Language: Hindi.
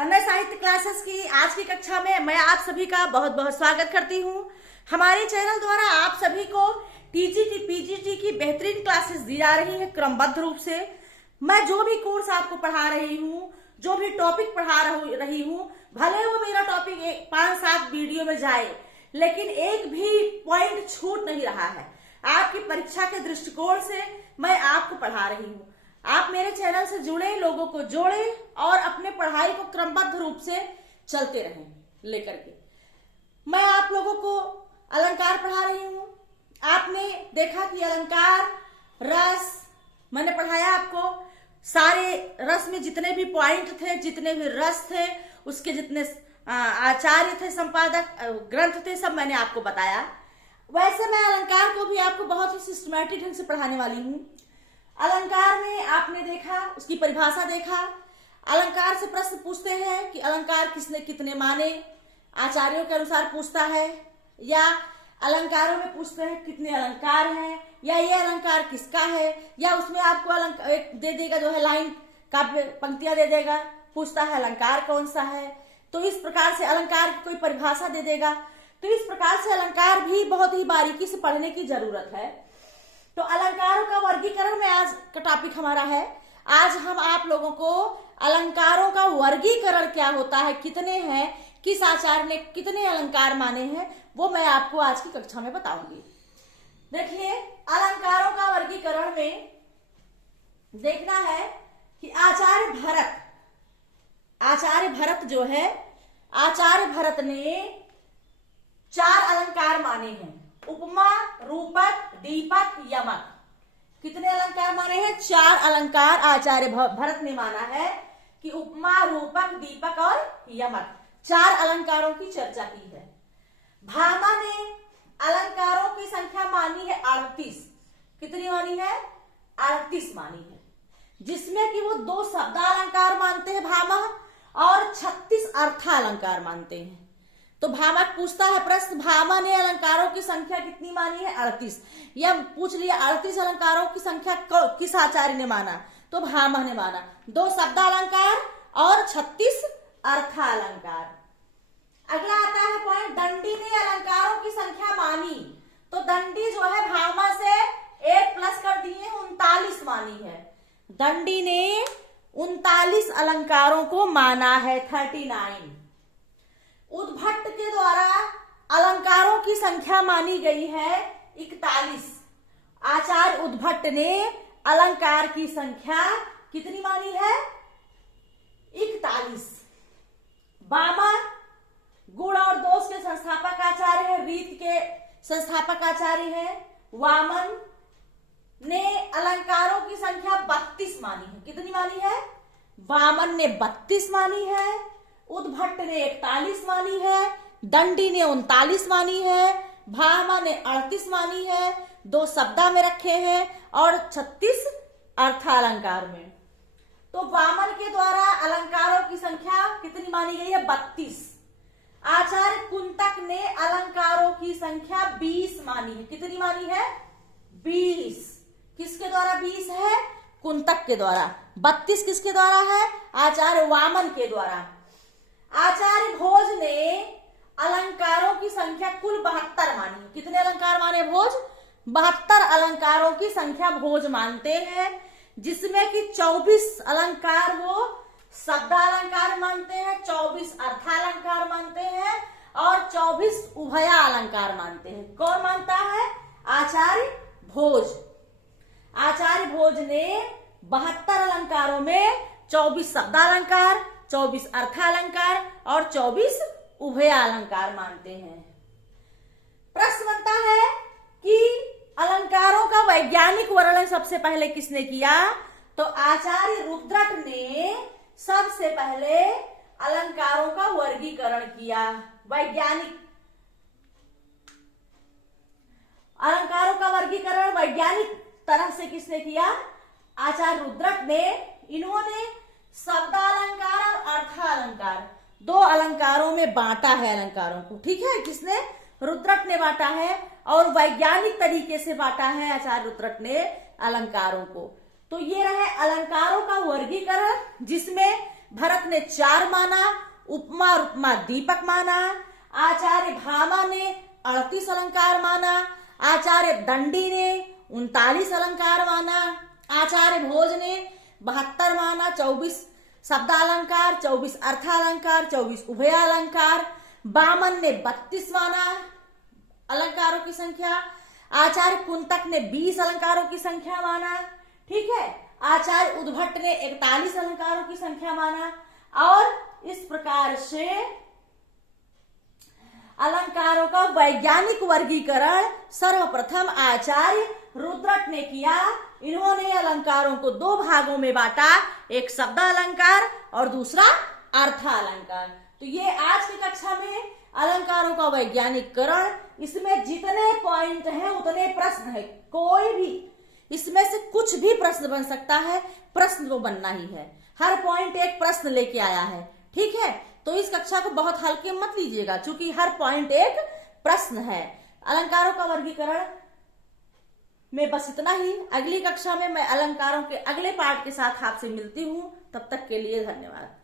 अन्य साहित्य क्लासेस की आज की कक्षा में मैं आप सभी का बहुत बहुत स्वागत करती हूँ। हमारे चैनल द्वारा आप सभी को टीजीटी पीजीटी की बेहतरीन क्लासेस दी जा रही है क्रमबद्ध रूप से। मैं जो भी कोर्स आपको पढ़ा रही हूँ, जो भी टॉपिक पढ़ा रही हूँ, भले वो मेरा टॉपिक 5-7 वीडियो में जाए, लेकिन एक भी पॉइंट छूट नहीं रहा है। आपकी परीक्षा के दृष्टिकोण से मैं आपको पढ़ा रही हूँ। आप मेरे चैनल से जुड़े, लोगों को जोड़े और अपने पढ़ाई को क्रमबद्ध रूप से चलते रहें लेकर के। मैं आप लोगों को अलंकार पढ़ा रही हूँ। आपने देखा कि अलंकार, रस मैंने पढ़ाया आपको। सारे रस में जितने भी पॉइंट थे, जितने भी रस थे, उसके जितने आचार्य थे, संपादक ग्रंथ थे, सब मैंने आपको बताया। वैसे मैं अलंकार को भी आपको बहुत ही सिस्टमैटिक ढंग से पढ़ाने वाली हूँ। अलंकार में आपने देखा, उसकी परिभाषा देखा। अलंकार से प्रश्न पूछते हैं कि अलंकार किसने कितने माने, आचार्यों के अनुसार पूछता है, या अलंकारों में पूछते हैं कितने अलंकार हैं, या ये अलंकार किसका है, या उसमें आपको अलंकार दे देगा, जो है लाइन काव्य पंक्तियां दे देगा, पूछता है अलंकार कौन सा है। तो इस प्रकार से अलंकार की कोई परिभाषा दे देगा। तो इस प्रकार से अलंकार भी बहुत ही बारीकी से पढ़ने की जरूरत है। तो अलंकारों का वर्गीकरण में आज का टॉपिक हमारा है। आज हम आप लोगों को अलंकारों का वर्गीकरण क्या होता है, कितने हैं, किस आचार्य ने कितने अलंकार माने हैं, वो मैं आपको आज की कक्षा में बताऊंगी। देखिए, अलंकारों का वर्गीकरण में देखना है कि आचार्य भरत जो है, आचार्य भरत ने 4 अलंकार माने हैं। उपमा, रूपक, दीपक, यमक। कितने अलंकार माने हैं? 4 अलंकार आचार्य भरत ने माना है कि उपमा, रूपक, दीपक और यमक, 4 अलंकारों की चर्चा की है। भामा ने अलंकारों की संख्या मानी है 38। कितनी मानी है? 38 मानी है, जिसमें कि वो 2 शब्दालंकार मानते हैं भामा, और 36 अर्थालंकार मानते हैं। तो भामा पूछता है प्रश्न, भामा ने अलंकारों की संख्या कितनी मानी है? 38। या पूछ लिया 38 अलंकारों की संख्या किस आचार्य ने माना? तो भामा ने माना। 2 शब्दालंकार और 36 अर्थालंकार। अगला आता है पॉइंट, दंडी ने अलंकारों की संख्या मानी। तो दंडी जो है भामा से 1 प्लस कर दिए, 39 मानी है। दंडी ने 39 अलंकारों को माना है, 39। उद्भट के द्वारा अलंकारों की संख्या मानी गई है 41। आचार्य उद्भट ने अलंकार की संख्या कितनी मानी है? 41। वामन गुण और दोष के संस्थापक आचार्य है, रीत के संस्थापक आचार्य है। वामन ने अलंकारों की संख्या 32 मानी है। कितनी मानी है? वामन ने 32 मानी है, उद्भट ने 41 मानी है, दंडी ने 39 मानी है, भामा ने 38 मानी है, 2 शब्दा में रखे हैं, और 36 अर्थालंकार में। तो वामन के द्वारा अलंकारों की संख्या कितनी मानी गई है? 32। आचार्य कुंतक ने अलंकारों की संख्या 20 मानी है। कितनी मानी है? 20। किसके द्वारा 20 है? कुंतक के द्वारा। 32 किसके द्वारा है? आचार्य वामन के द्वारा। आचार्य भोज ने अलंकारों की संख्या कुल 72 मानी। कितने अलंकार माने भोज? 72 अलंकारों की संख्या भोज मानते हैं, जिसमें कि 24 अलंकार वो शब्दालंकार मानते हैं, 24 अर्थालंकार मानते हैं, और 24 उभया अलंकार मानते हैं। कौन मानता है? आचार्य भोज। आचार्य भोज ने 72 अलंकारों में 24 शब्दालंकार, 24 अर्थालंकार और 24 उभय अलंकार मानते हैं। प्रश्न बनता है कि अलंकारों का वैज्ञानिक वर्णन सबसे पहले किसने किया? तो आचार्य रुद्रट ने सबसे पहले अलंकारों का वर्गीकरण किया। वैज्ञानिक अलंकारों का वर्गीकरण वैज्ञानिक तरह से किसने किया? आचार्य रुद्रट ने। इन्होंने शब्दालंकार और अर्थालंकार 2 अलंकारों में बांटा है अलंकारों को। ठीक है, किसने? रुद्रट ने बांटा है, और वैज्ञानिक तरीके से बांटा है आचार्य रुद्रट ने अलंकारों को। तो ये रहे अलंकारों का वर्गीकरण, जिसमें भरत ने 4 माना, उपमा उपमा दीपक माना, आचार्य भामा ने 38 अलंकार माना, आचार्य दंडी ने 39 अलंकार माना, आचार्य भोज ने 72 माना, 24 शब्दालंकार, 24 अर्थालंकार, 24 उभयालंकार, बामन ने 32 माना अलंकारों की संख्या, आचार्य कुंतक ने 20 अलंकारों की संख्या माना, ठीक है, आचार्य उद्भट ने 41 अलंकारों की संख्या माना। और इस प्रकार से अलंकारों का वैज्ञानिक वर्गीकरण सर्वप्रथम आचार्य रुद्रट ने किया। इन्होंने अलंकारों को 2 भागों में बांटा, एक शब्द अलंकार और दूसरा अर्थालंकार। तो ये आज की कक्षा में अलंकारों का वैज्ञानिकरण, इसमें जितने पॉइंट हैं उतने प्रश्न है, कोई भी इसमें से कुछ भी प्रश्न बन सकता है, प्रश्न तो बनना ही है, हर पॉइंट एक प्रश्न लेके आया है, ठीक है। तो इस कक्षा को बहुत हल्के मत लीजिएगा, क्योंकि हर पॉइंट एक प्रश्न है। अलंकारों का वर्गीकरण में बस इतना ही। अगली कक्षा में मैं अलंकारों के अगले पार्ट के साथ आपसे मिलती हूं, तब तक के लिए धन्यवाद।